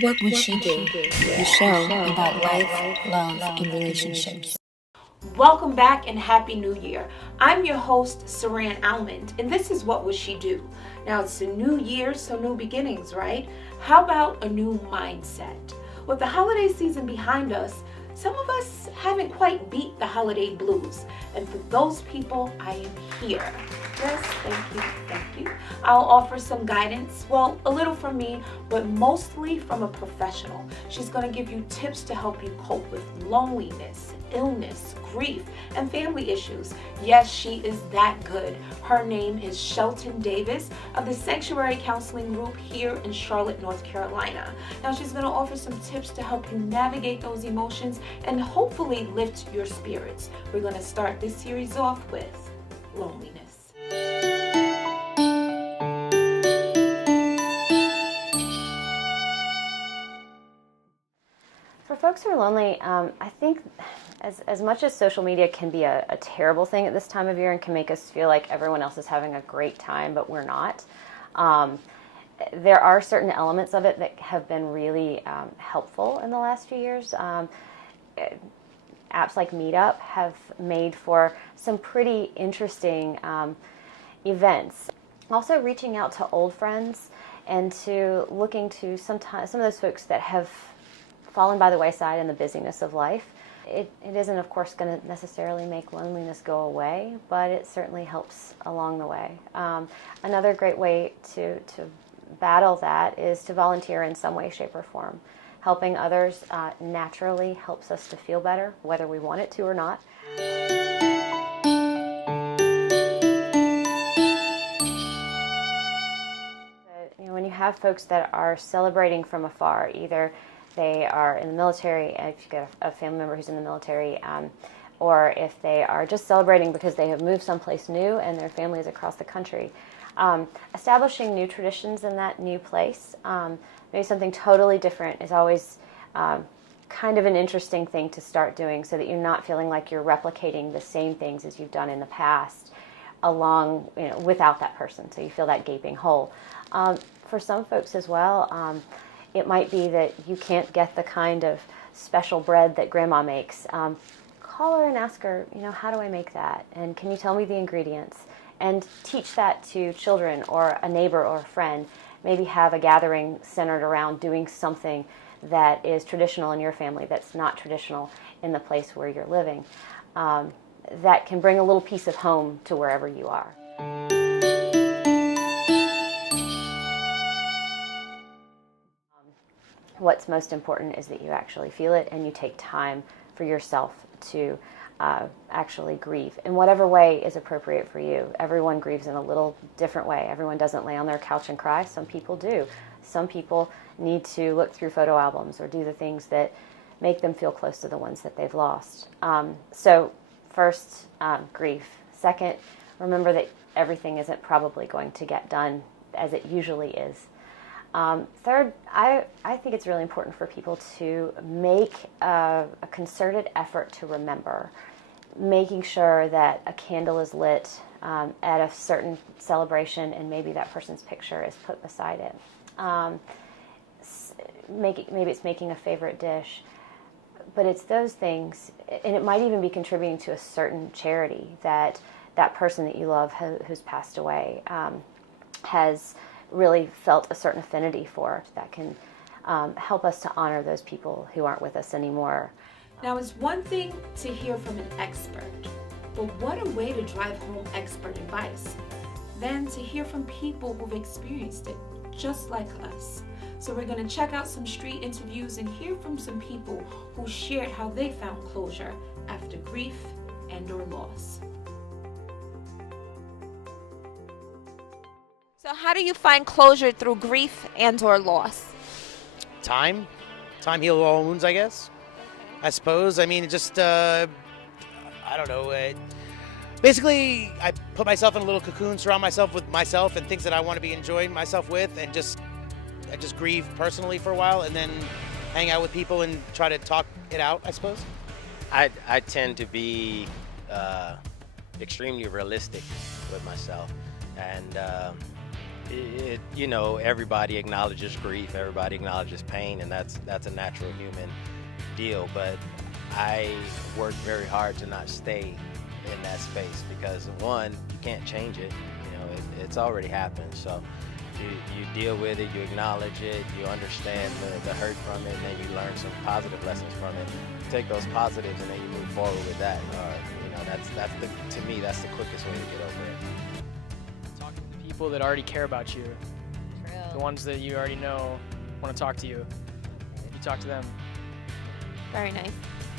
What Would She Do? The show about life, love, and relationships. Welcome back and Happy New Year. I'm your host, Saran Almond, and this is What Would She Do? Now it's a new year, so new beginnings, right? How about a new mindset? With the holiday season behind us, some of us haven't quite beat the holiday blues. And for those people, I am here. Yes, thank you. I'll offer some guidance, well, a little from me, but mostly from a professional. She's going to give you tips to help you cope with loneliness, illness, grief, and family issues. Yes, she is that good. Her name is Shelton Davis of the Sanctuary Counseling Group here in Charlotte, North Carolina. Now, she's going to offer some tips to help you navigate those emotions and hopefully lift your spirits. We're going to start this series off with loneliness. For folks who are lonely, I think as much as social media can be a terrible thing at this time of year and can make us feel like everyone else is having a great time, but we're not, there are certain elements of it that have been really helpful in the last few years. Apps like Meetup have made for some pretty interesting events. Also reaching out to old friends and to looking to some of those folks that have fallen by the wayside in the busyness of life. It isn't, of course, going to necessarily make loneliness go away, but it certainly helps along the way. Another great way to battle that is to volunteer in some way, shape, or form. Helping others naturally helps us to feel better, whether we want it to or not. When you have folks that are celebrating from afar, either they are in the military, if you've got a family member who's in the military, or if they are just celebrating because they have moved someplace new and their family is across the country. Establishing new traditions in that new place, maybe something totally different, is always kind of an interesting thing to start doing, so that you're not feeling like you're replicating the same things as you've done in the past without that person, so you feel that gaping hole. For some folks as well, it might be that you can't get the kind of special bread that grandma makes. Call her and ask her, how do I make that? And can you tell me the ingredients? And teach that to children or a neighbor or a friend. Maybe have a gathering centered around doing something that is traditional in your family that's not traditional in the place where you're living. That can bring a little piece of home to wherever you are. What's most important is that you actually feel it and you take time for yourself to actually grieve in whatever way is appropriate for you. Everyone grieves in a little different way. Everyone doesn't lay on their couch and cry. Some people do. Some people need to look through photo albums or do the things that make them feel close to the ones that they've lost. So first, grief. Second, remember that everything isn't probably going to get done as it usually is. Third, I think it's really important for people to make a concerted effort to remember, making sure that a candle is lit at a certain celebration and maybe that person's picture is put beside it. Maybe it's making a favorite dish, but it's those things, and it might even be contributing to a certain charity that person that you love who's passed away has really felt a certain affinity for, that can help us to honor those people who aren't with us anymore. Now, it's one thing to hear from an expert, but what a way to drive home expert advice than to hear from people who've experienced it, just like us. So we're going to check out some street interviews and hear from some people who shared how they found closure after grief and or loss. So how do you find closure through grief and or loss? Time heals all wounds, I guess. I suppose. I mean, it just, I don't know. Basically, I put myself in a little cocoon, surround myself with myself and things that I want to be enjoying myself with, and I just grieve personally for a while, and then hang out with people and try to talk it out, I suppose. I tend to be extremely realistic with myself, and everybody acknowledges grief, everybody acknowledges pain, and that's a natural human deal. But I work very hard to not stay in that space because, one, you can't change it. It's already happened. So you deal with it, you acknowledge it, you understand the hurt from it, and then you learn some positive lessons from it. You take those positives and then you move forward with that. To me, that's the quickest way to get over it. Talking to the people that already care about you, the ones that you already know want to talk to you. You talk to them. Very nice.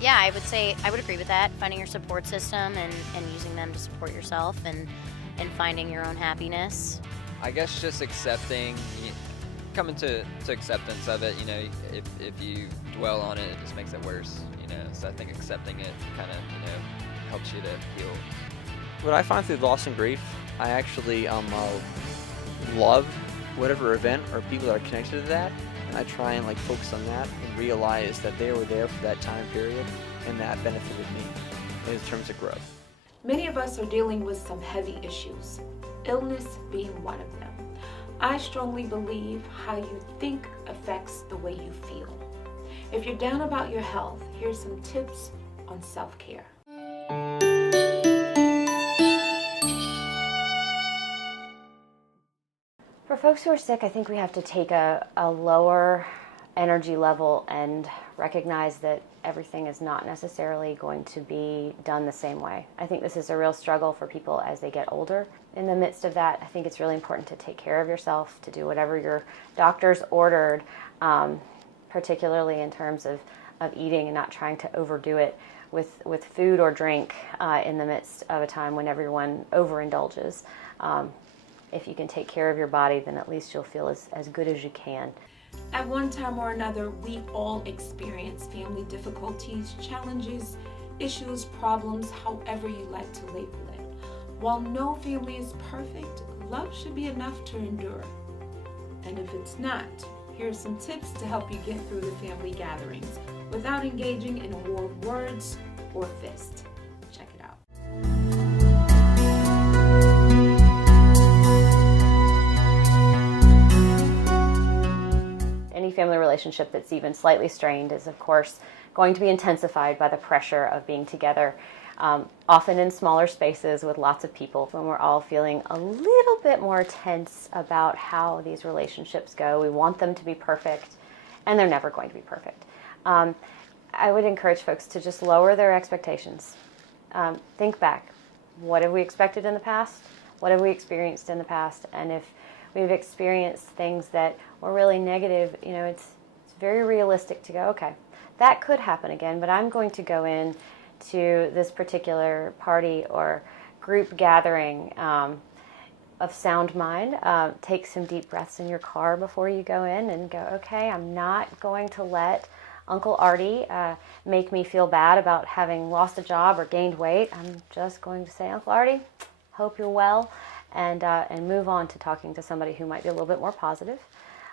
Yeah, I would say I would agree with that. Finding your support system and using them to support yourself and finding your own happiness. I guess just coming to acceptance of it. If you dwell on it, it just makes it worse. So I think accepting it kind of helps you to heal. What I find through loss and grief, I actually love whatever event or people that are connected to that, and I try and focus on that and realize that they were there for that time period, and that benefited me in terms of growth. Many of us are dealing with some heavy issues, illness being one of them. I strongly believe how you think affects the way you feel. If you're down about your health, here's some tips on self-care. For folks who are sick, I think we have to take a lower energy level and recognize that everything is not necessarily going to be done the same way. I think this is a real struggle for people as they get older. In the midst of that, I think it's really important to take care of yourself, to do whatever your doctor's ordered, particularly in terms of eating and not trying to overdo it with food or drink in the midst of a time when everyone overindulges. If you can take care of your body, then at least you'll feel as good as you can. At one time or another, we all experience family difficulties, challenges, issues, problems, however you like to label it. While no family is perfect, love should be enough to endure. And if it's not, here are some tips to help you get through the family gatherings without engaging in a war of words or fist. Check it out. Any family relationship that's even slightly strained is, of course, going to be intensified by the pressure of being together, often in smaller spaces with lots of people. When we're all feeling a little bit more tense about how these relationships go, we want them to be perfect, and they're never going to be perfect. I would encourage folks to just lower their expectations. Think back. What have we expected in the past? What have we experienced in the past? And if we've experienced things that were really negative, it's very realistic to go, okay, that could happen again, but I'm going to go in to this particular party or group gathering of sound mind. Take some deep breaths in your car before you go in and go, okay, I'm not going to let Uncle Artie make me feel bad about having lost a job or gained weight. I'm just going to say, Uncle Artie, hope you're well, and move on to talking to somebody who might be a little bit more positive.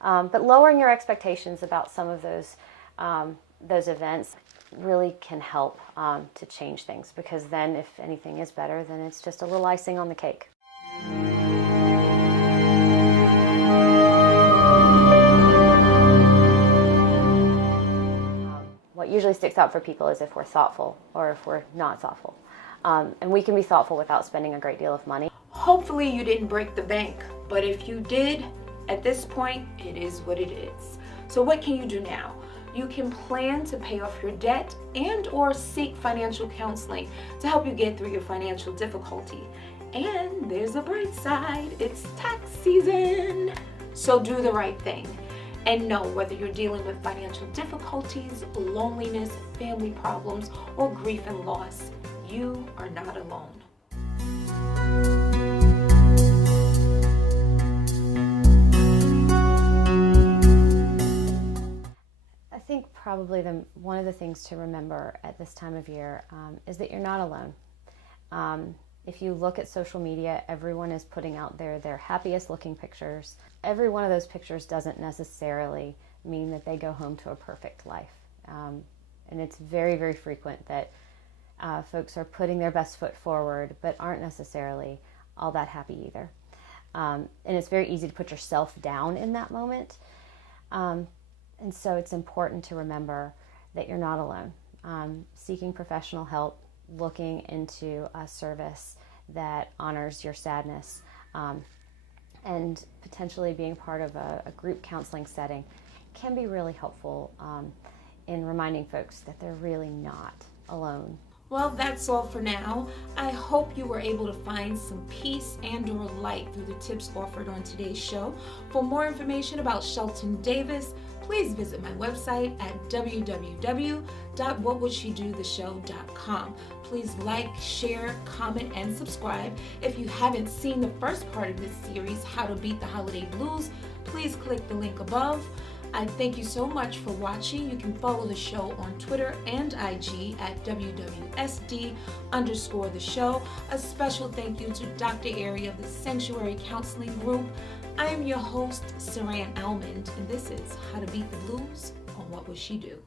But lowering your expectations about some of those events really can help to change things, because then if anything is better, then it's just a little icing on the cake. What usually sticks out for people is if we're thoughtful or if we're not thoughtful. And we can be thoughtful without spending a great deal of money. Hopefully you didn't break the bank, but if you did, at this point, it is what it is. So what can you do now? You can plan to pay off your debt and or seek financial counseling to help you get through your financial difficulty. And there's a bright side, it's tax season. So do the right thing. And know whether you're dealing with financial difficulties, loneliness, family problems, or grief and loss, you are not alone. I think probably one of the things to remember at this time of year is that you're not alone. If you look at social media, everyone is putting out their happiest looking pictures. Every one of those pictures doesn't necessarily mean that they go home to a perfect life. And it's very, very frequent that folks are putting their best foot forward but aren't necessarily all that happy either. And it's very easy to put yourself down in that moment. And so it's important to remember that you're not alone. Seeking professional help, looking into a service that honors your sadness, and potentially being part of a group counseling setting can be really helpful in reminding folks that they're really not alone. Well, that's all for now. I hope you were able to find some peace and or light through the tips offered on today's show. For more information about Shelton Davis, please visit my website at www.whatwouldshedothe.show.com. Please like, share, comment, and subscribe. If you haven't seen the first part of this series, How to Beat the Holiday Blues, please click the link above. I thank you so much for watching. You can follow the show on Twitter and IG at WWSD_the show. A special thank you to Dr. Airy of the Sanctuary Counseling Group. I am your host, Saran Almond, and this is How to Beat the Blues on What Would She Do?